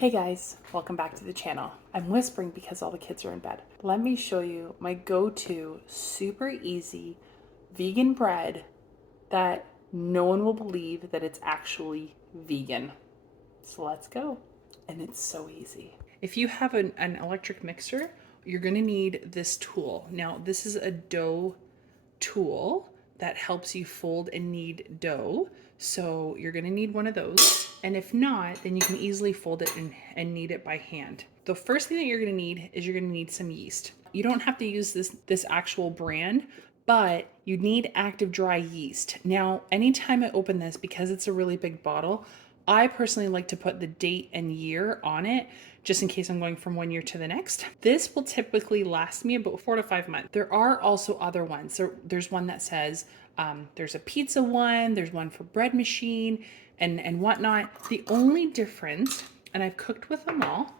Hey guys, welcome back to the channel. I'm whispering because all the kids are in bed. Let me show you my go-to super easy vegan bread that no one will believe that it's actually vegan. So let's go. And it's so easy. If you have an electric mixer, you're gonna need this tool. Now, this is a dough tool that helps you fold and knead dough. So you're gonna need one of those. And if not, then you can easily fold it and knead it by hand. The first thing that you're gonna need is you're gonna need some yeast. You don't have to use this actual brand, but you need active dry yeast. Now, anytime I open this, because it's a really big bottle, I personally like to put the date and year on it, just in case I'm going from one year to the next. This will typically last me about 4 to 5 months. There are also other ones. There's one that says, there's a pizza one, there's one for bread machine and whatnot. The only difference, and I've cooked with them all,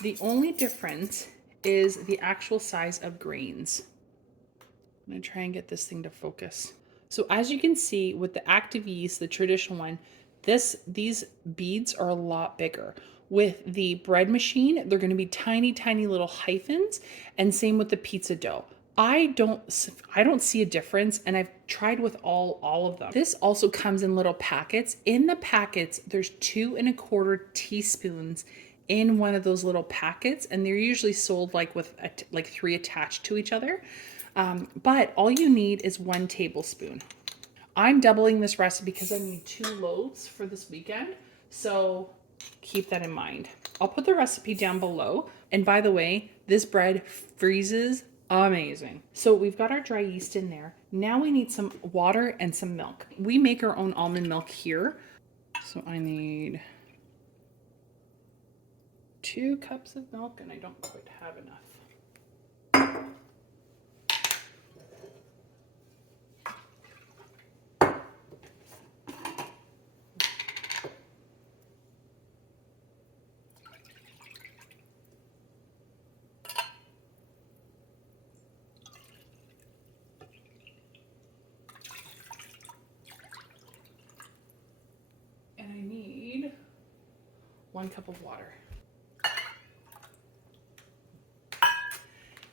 the only difference is the actual size of grains. I'm gonna try and get this thing to focus. So as you can see with the active yeast, the traditional one, these beads are a lot bigger. With the bread machine, they're gonna be tiny, tiny little hyphens, and same with the pizza dough. I don't see a difference, and I've tried with all of them. This also comes in little packets. In the packets, there's 2 1/4 teaspoons in one of those little packets, and they're usually sold like with like 3 attached to each other. But all you need is 1 tablespoon. I'm doubling this recipe because I need 2 loaves for this weekend, so keep that in mind. I'll put the recipe down below. And by the way, this bread freezes amazing. So we've got our dry yeast in there. Now we need some water and some milk. We make our own almond milk here. So I need 2 cups of milk, and I don't quite have enough. And I need 1 cup of water.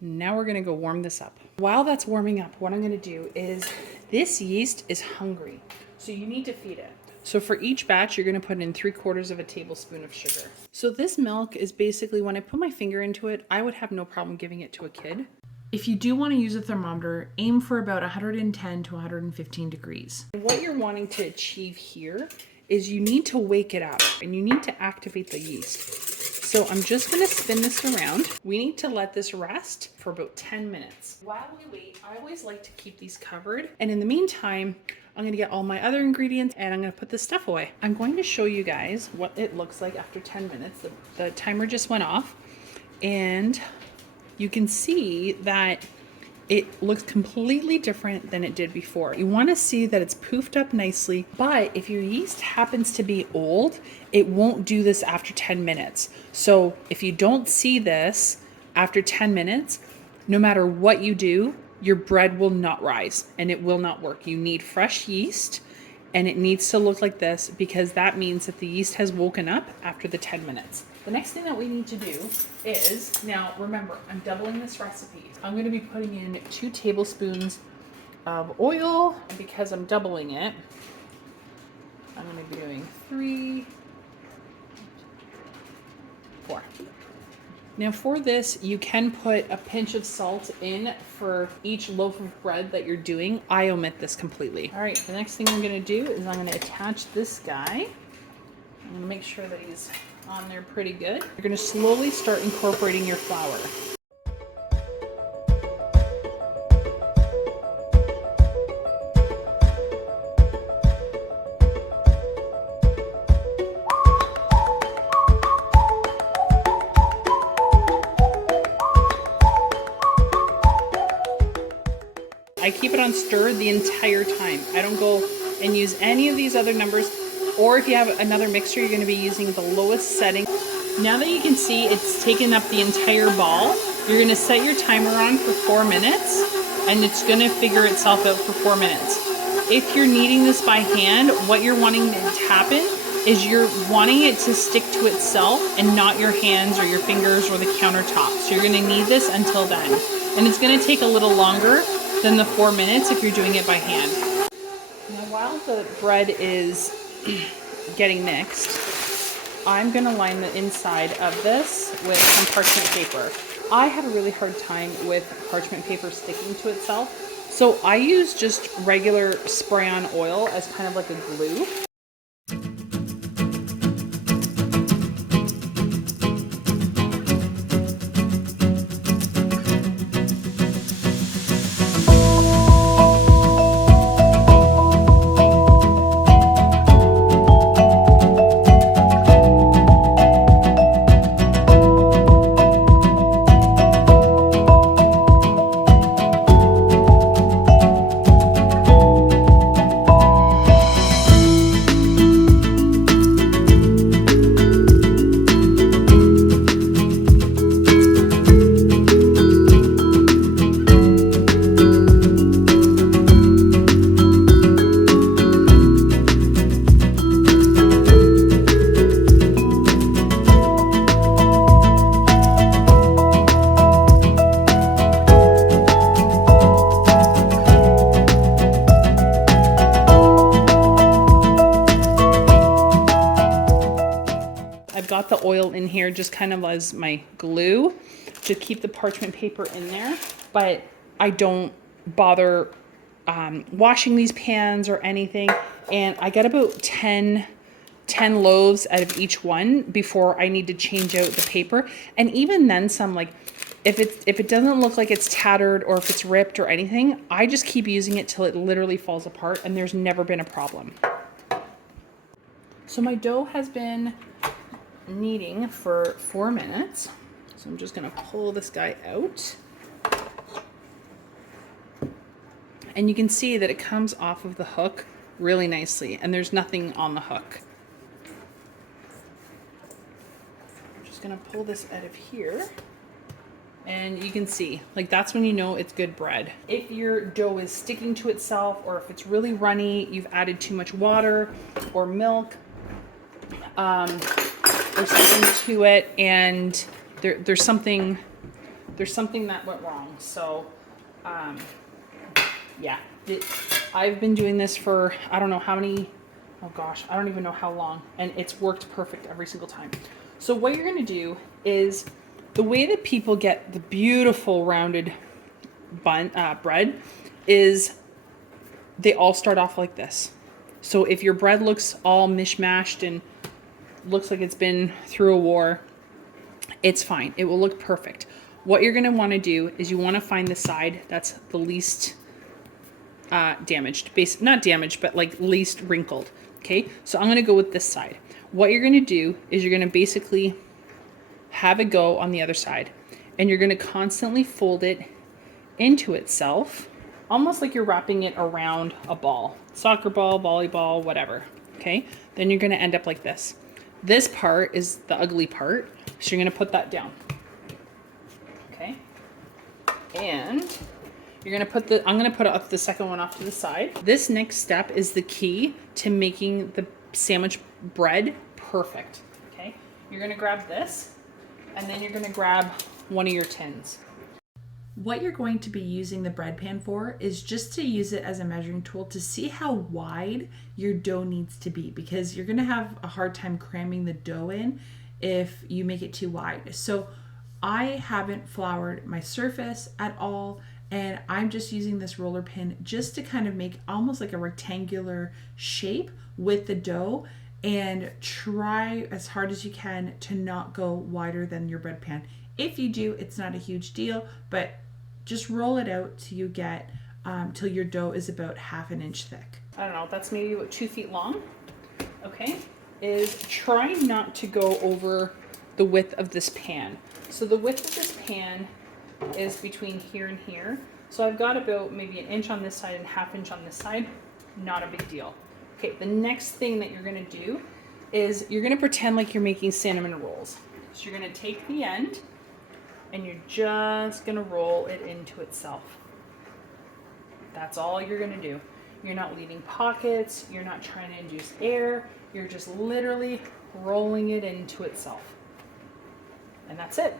Now we're gonna go warm this up. While that's warming up, what I'm gonna do is, this yeast is hungry, so you need to feed it. So for each batch, you're gonna put in 3/4 of a tablespoon of sugar. So this milk is basically, when I put my finger into it, I would have no problem giving it to a kid. If you do wanna use a thermometer, aim for about 110 to 115 degrees. What you're wanting to achieve here is you need to wake it up and you need to activate the yeast. So I'm just gonna spin this around. We need to let this rest for about 10 minutes. While we wait, I always like to keep these covered. And in the meantime, I'm gonna get all my other ingredients and I'm gonna put this stuff away. I'm going to show you guys what it looks like after 10 minutes. The timer just went off, and you can see that it looks completely different than it did before. You want to see that it's poofed up nicely, but if your yeast happens to be old, it won't do this after 10 minutes. So if you don't see this after 10 minutes, no matter what you do, your bread will not rise and it will not work. You need fresh yeast, and it needs to look like this because that means that the yeast has woken up after the 10 minutes. The next thing that we need to do is, now remember, I'm doubling this recipe. I'm going to be putting in 2 tablespoons of oil, and because I'm doubling it, I'm going to be doing 3, 4. Now for this, you can put a pinch of salt in for each loaf of bread that you're doing. I omit this completely. All right, the next thing I'm gonna do is I'm gonna attach this guy. I'm gonna make sure that he's on there pretty good. You're gonna slowly start incorporating your flour. I keep it on stir the entire time. I don't go and use any of these other numbers, or if you have another mixture, you're gonna be using the lowest setting. Now that you can see it's taken up the entire ball, you're gonna set your timer on for 4 minutes, and it's gonna figure itself out for 4 minutes. If you're kneading this by hand, what you're wanting to happen is you're wanting it to stick to itself and not your hands or your fingers or the countertop. So you're gonna need this until then. And it's gonna take a little longer than the 4 minutes if you're doing it by hand. Now while the bread is getting mixed, I'm gonna line the inside of this with some parchment paper. I have a really hard time with parchment paper sticking to itself, so I use just regular spray-on oil as kind of like a glue. I've got the oil in here just kind of as my glue to keep the parchment paper in there, but I don't bother washing these pans or anything. And I get about 10 loaves out of each one before I need to change out the paper. And even then some, like if it doesn't look like it's tattered or if it's ripped or anything, I just keep using it till it literally falls apart, and there's never been a problem. So my dough has been kneading for 4 minutes. So I'm just gonna pull this guy out. And you can see that it comes off of the hook really nicely, and there's nothing on the hook. I'm just gonna pull this out of here. And you can see, like, that's when you know it's good bread. If your dough is sticking to itself, or if it's really runny, you've added too much water or milk, or something to it, and there's something that went wrong. So yeah, I've been doing this for I don't know how many, oh gosh, I don't even know how long, and it's worked perfect every single time. So what you're going to do is, the way that people get the beautiful rounded bread is they all start off like this. So if your bread looks all mishmashed and looks like it's been through a war, it's fine. It will look perfect. What you're going to want to do is you want to find the side that's the least damaged. Not damaged, but like least wrinkled. Okay, so I'm going to go with this side. What you're going to do is you're going to basically have a go on the other side, and you're going to constantly fold it into itself, almost like you're wrapping it around a ball, soccer ball, volleyball, whatever. Okay, then you're going to end up like this. This part is the ugly part, so you're going to put that down. Okay, and you're going to put I'm going to put up the second one off to the side. This next step is the key to making the sandwich bread perfect. Okay, you're going to grab this, and then you're going to grab one of your tins. What you're going to be using the bread pan for is just to use it as a measuring tool to see how wide your dough needs to be, because you're going to have a hard time cramming the dough in if you make it too wide. So I haven't floured my surface at all, and I'm just using this roller pin just to kind of make almost like a rectangular shape with the dough, and try as hard as you can to not go wider than your bread pan. If you do, it's not a huge deal, but just roll it out till you get till your dough is about ½ an inch thick. I don't know, that's maybe about 2 feet long. Okay, is try not to go over the width of this pan. So the width of this pan is between here and here. So I've got about maybe 1 inch on this side and ½ inch on this side. Not a big deal. Okay, the next thing that you're gonna do is you're gonna pretend like you're making cinnamon rolls. So you're gonna take the end and you're just gonna roll it into itself. That's all you're gonna do. You're not leaving pockets, you're not trying to induce air, You're just literally rolling it into itself. And that's it.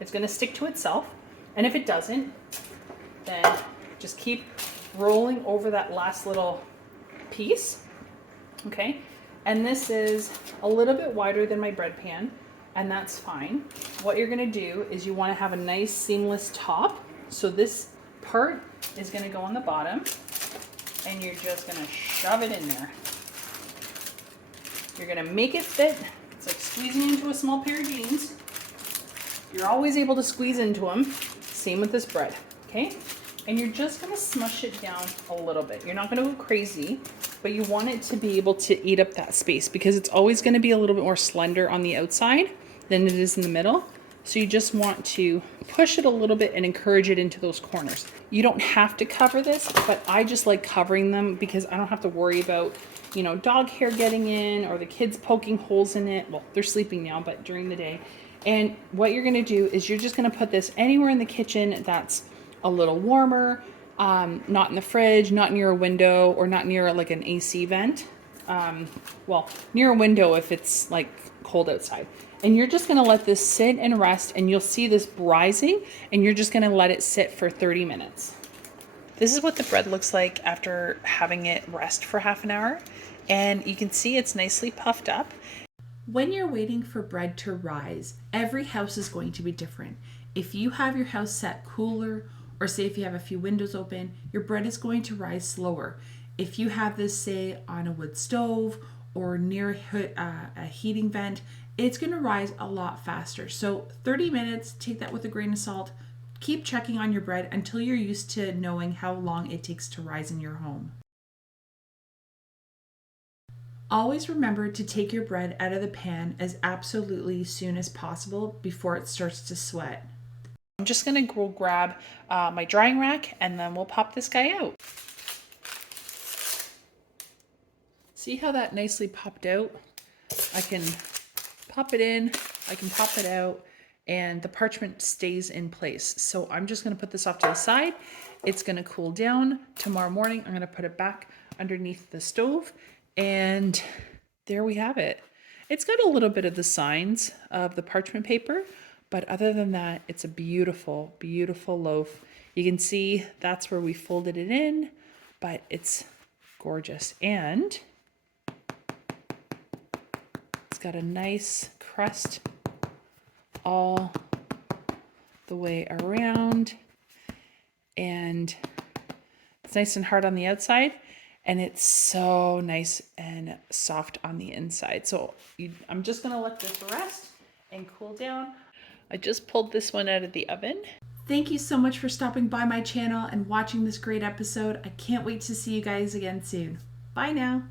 It's gonna stick to itself. And if it doesn't, then just keep rolling over that last little piece, okay? And this is a little bit wider than my bread pan, and that's fine. What you're gonna do is you wanna have a nice seamless top. So this part is gonna go on the bottom, and you're just gonna shove it in there. You're gonna make it fit. It's like squeezing into a small pair of jeans. You're always able to squeeze into them. Same with this bread, okay? And you're just gonna smush it down a little bit. You're not gonna go crazy, but you want it to be able to eat up that space because it's always gonna be a little bit more slender on the outside than it is in the middle. So you just want to push it a little bit and encourage it into those corners. You don't have to cover this, but I just like covering them because I don't have to worry about, you know, dog hair getting in or the kids poking holes in it. Well, they're sleeping now, but during the day. And what you're gonna do is you're just gonna put this anywhere in the kitchen that's a little warmer, not in the fridge, not near a window, or not near like an AC vent. Well, near a window if it's like cold outside. And you're just gonna let this sit and rest, and you'll see this rising, and you're just gonna let it sit for 30 minutes. This is what the bread looks like after having it rest for half an hour. And you can see it's nicely puffed up. When you're waiting for bread to rise, every house is going to be different. If you have your house set cooler, or say if you have a few windows open, your bread is going to rise slower. If you have this, say, on a wood stove or near a heating vent, it's going to rise a lot faster. So 30 minutes, take that with a grain of salt. Keep checking on your bread until you're used to knowing how long it takes to rise in your home. Always remember to take your bread out of the pan as absolutely soon as possible before it starts to sweat. I'm just gonna go grab my drying rack and then we'll pop this guy out. See how that nicely popped out? I can pop it in, I can pop it out, and the parchment stays in place. So I'm just gonna put this off to the side. It's gonna cool down. Tomorrow morning, I'm gonna put it back underneath the stove, and there we have it. It's got a little bit of the signs of the parchment paper, but other than that, it's a beautiful, beautiful loaf. You can see that's where we folded it in, but it's gorgeous. And it's got a nice crust all the way around, and it's nice and hard on the outside, and it's so nice and soft on the inside. So I'm just gonna let this rest and cool down. I just pulled this one out of the oven. Thank you so much for stopping by my channel and watching this great episode. I can't wait to see you guys again soon. Bye now.